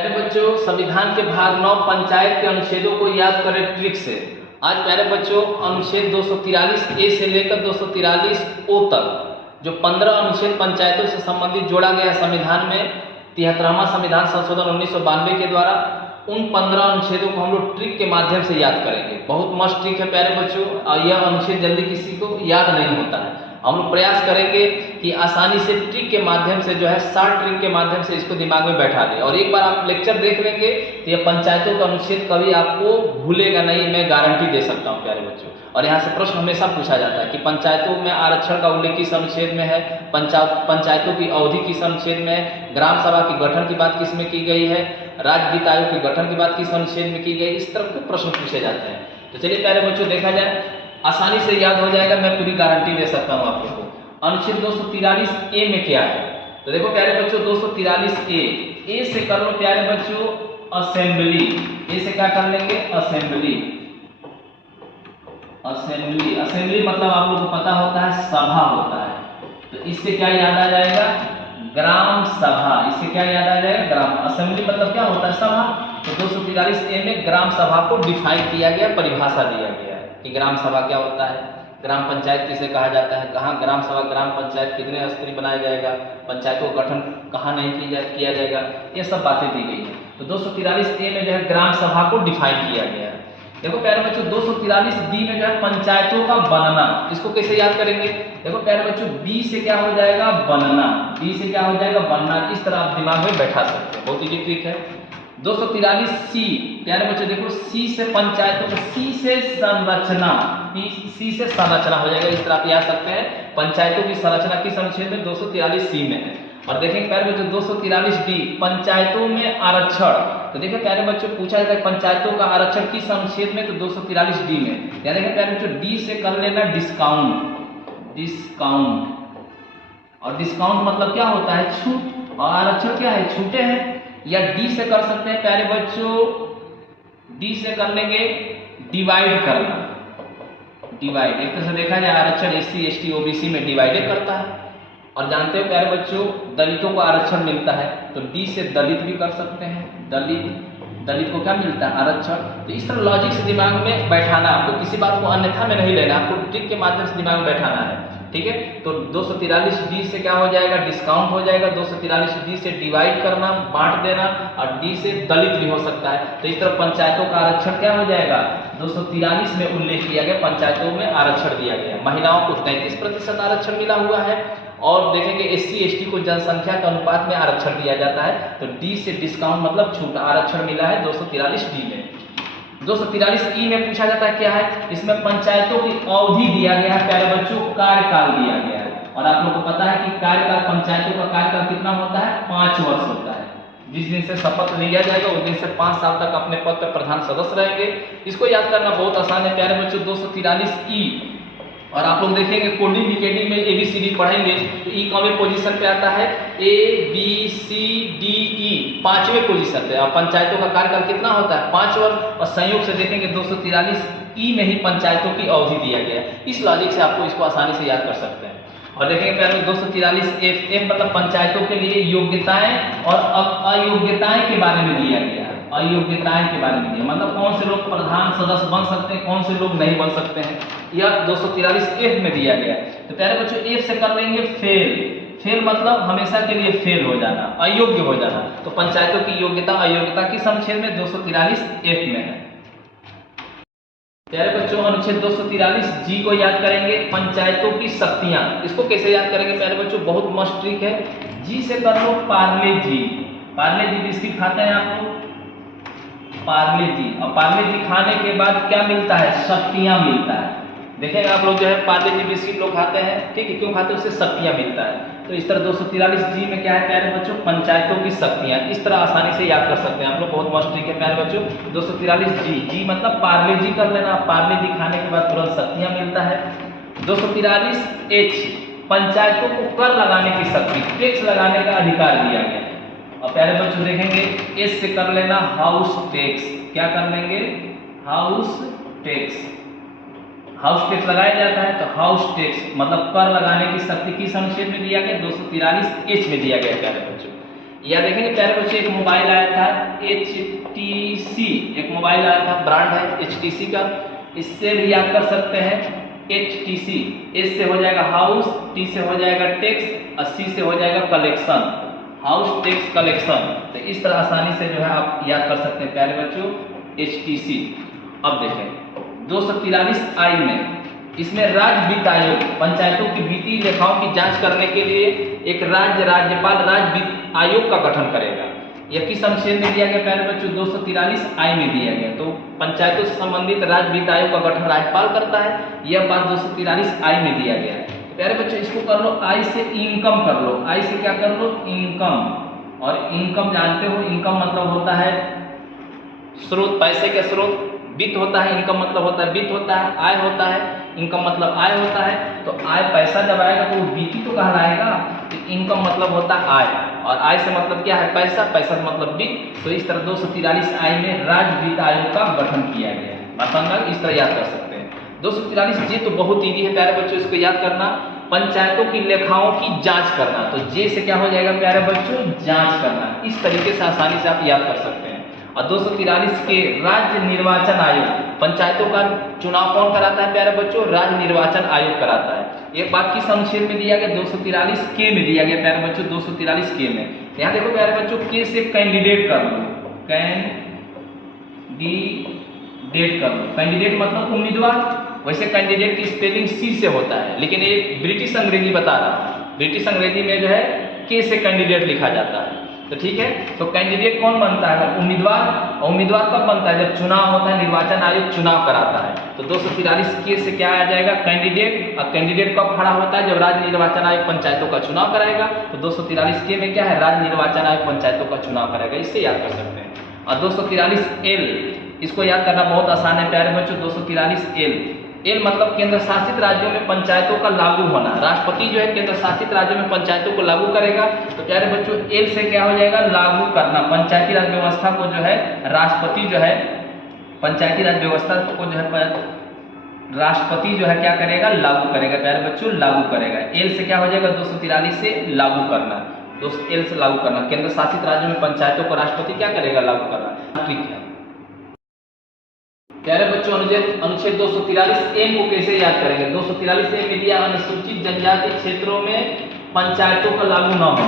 प्यारे बच्चों, संविधान के भाग 9 पंचायत के अनुच्छेदों को याद करें ट्रिक से। आज प्यारे बच्चों, अनुच्छेद 243 ए से लेकर 243 ओ तक जो 15 अनुच्छेद पंचायतों से संबंधित जोड़ा गया संविधान में 73वां संविधान संशोधन 1992 के द्वारा, उन 15 अनुच्छेदों को हम लोग ट्रिक के माध्यम से याद करेंगे। बहुत मस्त ट्रिक है प्यारे बच्चों, और यह अनुच्छेद जल्दी किसी को याद नहीं होता है। हम लोग प्रयास करेंगे कि आसानी से ट्रिक के माध्यम से जो है शॉर्ट ट्रिक के माध्यम से इसको दिमाग में बैठा दें। और एक बार आप लेक्चर देख लेंगे तो यह पंचायतों का अनुच्छेद कभी आपको भूलेगा नहीं, मैं गारंटी दे सकता हूं प्यारे बच्चों। और यहाँ से प्रश्न हमेशा पूछा जाता है कि पंचायतों में आरक्षण का उल्लेख किस अनुच्छेद में है, पंचायतों की अवधि किस अनुच्छेद में है, ग्राम सभा की गठन की बात किस में की गई है, राज्य वित्त आयोग के गठन की बात किस अनुच्छेद में की गई, इस तरह के प्रश्न पूछे जाते हैं। तो चलिए प्यारे बच्चों, देखा जाए आसानी से याद हो जाएगा, मैं पूरी गारंटी दे सकता हूं आप लोगों को। अनुच्छेद 243 ए में क्या है, तो देखो प्यारे बच्चों 243 ए से कर लो प्यारे बच्चों असेंबली। ए से क्या कर लेंगे, असेंबली। असेंबली असेंबली मतलब आप लोगों को पता होता है सभा होता है, तो इससे क्या याद आ जाएगा, ग्राम सभा। इससे क्या याद आ जाएगा, ग्राम। असेंबली मतलब क्या होता है, सभा। तो 243 ए में ग्राम सभा को डिफाइन किया गया, परिभाषा दिया गया है कि ग्राम सभा क्या होता है, ग्राम पंचायत किसे कहा जाता है, कहाँ ग्राम सभा ग्राम पंचायत कितने स्तरीय बनाया जाएगा, पंचायतों का गठन कहाँ नहीं किया जाएगा, ये सब बातें दी गई है। तो 243 ए में जो है ग्राम सभा को डिफाइन किया गया है। देखो प्यारे बच्चों 243 बी में जो है पंचायतों का बनना, इसको कैसे याद करेंगे, देखो प्यारे बच्चों बी से क्या हो जाएगा, बनना। बी से क्या हो जाएगा, बनना। इस तरह आप दिमाग में बैठा सकते हैं, बहुत इजी ट्रिक है। 243 सी, प्यारे बच्चों देखो सी से पंचायतों का, सी से संरचना, सी से संरचना हो जाएगा। इस तरह आप याद सकते हैं पंचायतों की संरचना किस अनुच्छेद में, 243 सी में है। और देखेंगे प्यारे बच्चों 243 डी, पंचायतों में आरक्षण। तो देखिए प्यारे बच्चों पूछा जाता है पंचायतों का आरक्षण किस अनुच्छेद में, तो 243 डी में। या देखिए प्यारे बच्चों डी से कर लेना डिस्काउंट। डिस्काउंट, और डिस्काउंट मतलब क्या होता है, छूट। और आरक्षण क्या है, छूटे हैं। या डी से कर सकते हैं प्यारे बच्चों, डी से कर लेंगे डिवाइड करना। डिवाइड, एक तरह से देखा जाए आरक्षण एससी एसटी ओबीसी में डिवाइडेड करता है। और जानते हो प्यारे बच्चों दलितों को आरक्षण मिलता है, तो डी से दलित भी कर सकते हैं। दलित को क्या मिलता है, आरक्षण। तो इस तरह लॉजिक से दिमाग में बैठाना, आपको किसी बात को अन्यथा में नहीं लेना, आपको ट्रिक के माध्यम से दिमाग में बैठाना है, ठीक है। तो 243 डी से क्या हो जाएगा, डिस्काउंट हो जाएगा। 243 डी से डिवाइड करना, बांट देना, और डी से दलित भी हो सकता है। तो इस तरह पंचायतों का आरक्षण क्या हो जाएगा, 243 में उल्लेख किया गया, पंचायतों में आरक्षण दिया गया। महिलाओं को 33% आरक्षण मिला हुआ है। और देखेंगे एससी एसटी को जनसंख्या के अनुपात में आरक्षण दिया जाता है। तो डी से डिस्काउंट मतलब छूट, आरक्षण मिला है 243 डी में। 243 ई में पूछा जाता है क्या है, इसमें पंचायतों की अवधि दिया गया है प्यारे बच्चों, कार्यकाल दिया गया है। और आप लोगों को पता है कि कार्यकाल, पंचायतों का कार्यकाल कितना होता है, 5 वर्ष होता है। जिस दिन से शपथ लिया जाएगा उस दिन से 5 साल तक अपने पद पर प्रधान सदस्य रहेंगे। इसको याद करना बहुत आसान है प्यारे बच्चों, 243 ई। और आप लोग देखेंगे कोडिंग बीकेडी में एबीसीडी पढ़ेंगे तो ई कौन पोजीशन पे आता है, A B C D E, 5वें पोजीशन पे। और पंचायतों का कार्यकाल कितना होता है, 5 वर्ष। और संयोग से देखेंगे 243 ई में ही पंचायतों की अवधि दिया गया है। इस लॉजिक से आपको इसको आसानी से याद कर सकते हैं। और देखेंगे पहले 243 एफ, एफ मतलब पंचायतों के लिए योग्यताएं और अयोग्यताएं के बारे में दिया गया है। अयोग्यताएं के बारे में दिया, मतलब कौन से लोग प्रधान सदस्य बन सकते हैं, कौन से लोग नहीं बन सकते हैं, यह 243 एफ में दिया गया है। तो प्यारे बच्चों एफ से कर लेंगे फेल। फेल मतलब हमेशा के लिए फेल हो जाना, अयोग्य हो जाना। तो पंचायतों की योग्यता अयोग्यता किस अनुच्छेद में, 243 एफ में है। प्यारे बच्चों अनुच्छेद 243 जी को याद करेंगे, पंचायतों की शक्तियां। इसको कैसे याद करेंगे प्यारे बच्चों, बहुत मस्त ट्रिक है। जी से कर लो पार्ले जी। पार्ले जी बिस्किट खाते हैं आप लोग, पार्ले जी। और पार्ले जी खाने के बाद क्या मिलता है, शक्तियां मिलता है। देखेंगे आप लोग जो है पार्ले जी बिस्किट लोग खाते हैं, ठीक है, क्यों खाते हैं, उससे शक्तियां मिलता है। तो इस तरह 243 जी में क्या है प्यारे बच्चों, पंचायतों की शक्तियां। इस तरह आसानी से याद कर सकते हैं आप लोग, बहुत मस्त ट्रिक है प्यारे बच्चों। 243 जी, जी मतलब पार्ले जी कर लेना, पार्ले जी खाने के बाद तुरंत शक्तियां मिलता है। 243 एच, पंचायतों को कर लगाने की शक्ति, टैक्स लगाने का अधिकार दिया गया है। और प्यारे बच्चों देखेंगे एस से कर लेना हाउस टैक्स। क्या कर लेंगे, हाउस टैक्स। हाउस टैक्स लगाया जाता है, तो हाउस टैक्स मतलब कर लगाने की शक्ति किस अनुच्छेद में दिया गया, 243 एच में दिया गया प्यारे बच्चों। या देखेंगे प्यारे बच्चों, एक मोबाइल आया था HTC, एक मोबाइल आया था, ब्रांड है HTC का। इससे भी याद कर सकते हैं HTC। एस से हो जाएगा हाउस, टी से हो जाएगा टैक्स और सी से हो जाएगा कलेक्शन, हाउस टैक्स कलेक्शन। तो इस तरह आसानी से जो है आप याद कर सकते हैं प्यारे बच्चों HTC। अब देखें 243I में, इसमें राज्य वित्त आयोग पंचायतों की वित्तीय लेखाओं की जांच करने के लिए एक राज्यपाल राज्य वित्त आयोग का गठन करेगा। यह किस अनुच्छेद में दिया गया प्यारे बच्चों? 243I में दिया गया। तो पंचायतों से संबंधित राज्य वित्त आयोग का गठन राज्यपाल करता है, यह बात 243I में दिया गया है। प्यारे बच्चों इसको कर लो, आई से इनकम कर लो, आई से क्या कर लो? इनकम। और इनकम जानते हो, इनकम मतलब होता है स्रोत, पैसे का स्रोत। वित्त होता है, इनकम मतलब होता है वित्त होता है, आय होता है, इनकम मतलब आय होता है। तो आय पैसा जब आएगा तो वो वित्त तो कहलाएगा। तो इनकम मतलब होता है आय, और आय से मतलब क्या है? पैसा, पैसा से मतलब वित्त। तो इस तरह 243I में राज्य वित्त आयोग का गठन किया गया है। आसान, इस तरह याद कर सकते हैं। 243 जे तो बहुत ईजी है प्यारे बच्चों, इसको याद करना। पंचायतों की लेखाओं की जांच करना, तो जे से क्या हो जाएगा प्यारे बच्चों? जांच करना। इस तरीके से आसानी से आप याद कर सकते हैं। और 243 के राज्य निर्वाचन आयोग, पंचायतों का चुनाव कौन कराता है प्यारे बच्चों? राज्य निर्वाचन आयोग कराता है। एक बात किस अनुच्छेद में दिया गया? 243 के में दिया गया प्यारे बच्चों, 243 के में। यहाँ देखो प्यारे बच्चों, के से कैंडिडेट कर लो, कैंडिडेट कर लो। कैंडिडेट मतलब उम्मीदवार। वैसे कैंडिडेट की स्पेलिंग सी से होता है, लेकिन ये ब्रिटिश अंग्रेजी बता रहा है। ब्रिटिश अंग्रेजी में जो है के से कैंडिडेट लिखा जाता है। तो ठीक है, तो कैंडिडेट कौन बनता है? उम्मीदवार। और उम्मीदवार कब बनता है? जब चुनाव होता है, निर्वाचन आयोग चुनाव कराता है। तो 243 के से क्या आ जाएगा? कैंडिडेट। और कैंडिडेट कब खड़ा होता है? जब राज्य निर्वाचन आयोग पंचायतों का चुनाव कराएगा। तो 243 के में क्या है? राज्य निर्वाचन आयोग पंचायतों का चुनाव कराएगा। इससे याद कर सकते हैं। और 243L, इसको याद करना बहुत आसान है प्यारे बच्चों। 243L, एल मतलब केंद्र शासित राज्यों में पंचायतों का लागू होना। राष्ट्रपति जो है केंद्र शासित राज्यों में पंचायतों को लागू करेगा। तो प्यारे बच्चों एल से क्या हो जाएगा? लागू करना। पंचायती राज व्यवस्था को जो है राष्ट्रपति जो है, पंचायती राज व्यवस्था को जो है राष्ट्रपति जो है क्या करेगा? लागू करेगा प्यारे बच्चों, लागू करेगा। एल से क्या हो जाएगा? 243 से लागू करना। एल से लागू करना, केंद्र शासित राज्यों में पंचायतों को राष्ट्रपति क्या करेगा? लागू करना। ठीक है प्यारे बच्चों, अनुच्छेद 243M को कैसे याद करेंगे? 243M में दिया अनुसूचित जनजाति क्षेत्रों में पंचायतों का लागू न होना।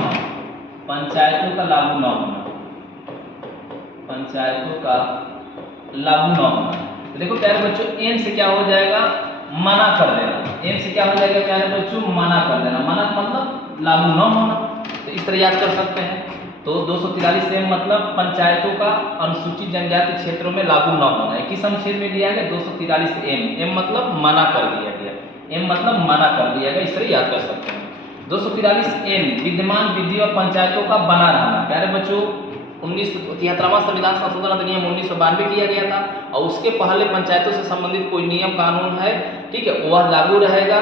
पंचायतों का लागू न होना, पंचायतों का लागू न होना। तो देखो प्यारे बच्चों, एम से क्या हो जाएगा? मना कर देना। एम से क्या हो जाएगा प्यारे बच्चों? मना कर देना। मना मतलब लागू न होना। तो इस तरह याद कर सकते हैं। तो 243M मतलब पंचायतों का अनुसूचित जनजाति क्षेत्रों में लागू न होना है। किस अनुच्छेद में दिया गया? 243M। M मतलब मना कर दिया गया, M मतलब मना कर दिया गया। इस तरह याद कर सकते हैं। 243N विद्यमान विधि और पंचायतों का बना रहना। प्यारे बच्चों 73वां संविधान संशोधन अधिनियम 1992 किया गया था, और उसके पहले पंचायतों से संबंधित कोई नियम कानून है, ठीक है, वह लागू रहेगा।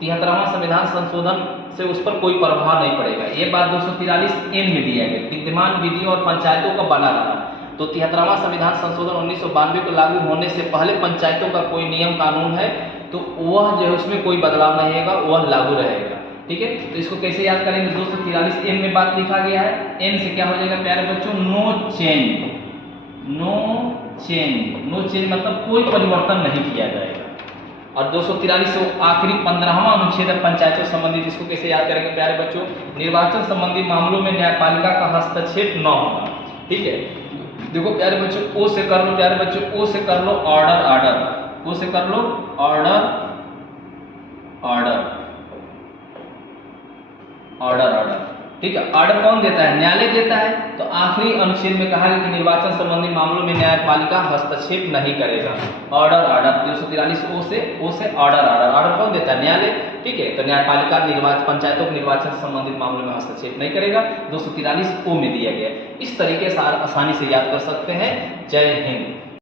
73वां संविधान संशोधन से उस पर कोई प्रभाव नहीं पड़ेगा। ये बात 243N में दिया गया, विद्यमान विधि और पंचायतों का बना रहना। तो 73वां संविधान संशोधन 1992 को लागू होने से पहले पंचायतों का कोई नियम कानून है तो वह जो है उसमें कोई बदलाव नहीं होगा, वह लागू रहेगा। ठीक है, तो इसको कैसे याद करेंगे? 243M में बात लिखा गया है। N से क्या हो जाएगा प्यारे बच्चों? No change. No change, no change मतलब कोई परिवर्तन नहीं किया जाएगा। और 243 आखिरी 15वां अनुच्छेद है पंचायतों संबंधित। इसको कैसे याद करेंगे प्यारे बच्चों? निर्वाचन संबंधी मामलों में न्यायपालिका का हस्तक्षेप न होना। ठीक है, देखो प्यारे बच्चों, ओ से कर लो प्यारे बच्चों, ओ से कर लो ऑर्डर। ऑर्डर, ओ से कर लो ऑर्डर। Order, order, order. ठीक है, ऑर्डर कौन देता है? न्यायालय देता है। तो आखिरी अनुच्छेद में कहा गया कि निर्वाचन संबंधी मामलों में न्यायपालिका हस्तक्षेप नहीं करेगा। ऑर्डर, ऑर्डर 243 ओ से ऑर्डर। ऑर्डर कौन देता है? न्यायालय। ठीक है, तो न्यायपालिका पंचायतों के निर्वाचन से संबंधित मामलों में हस्तक्षेप नहीं करेगा। 243 ओ में दिया गया। इस तरीके से आसानी से याद कर सकते हैं। जय हिंद।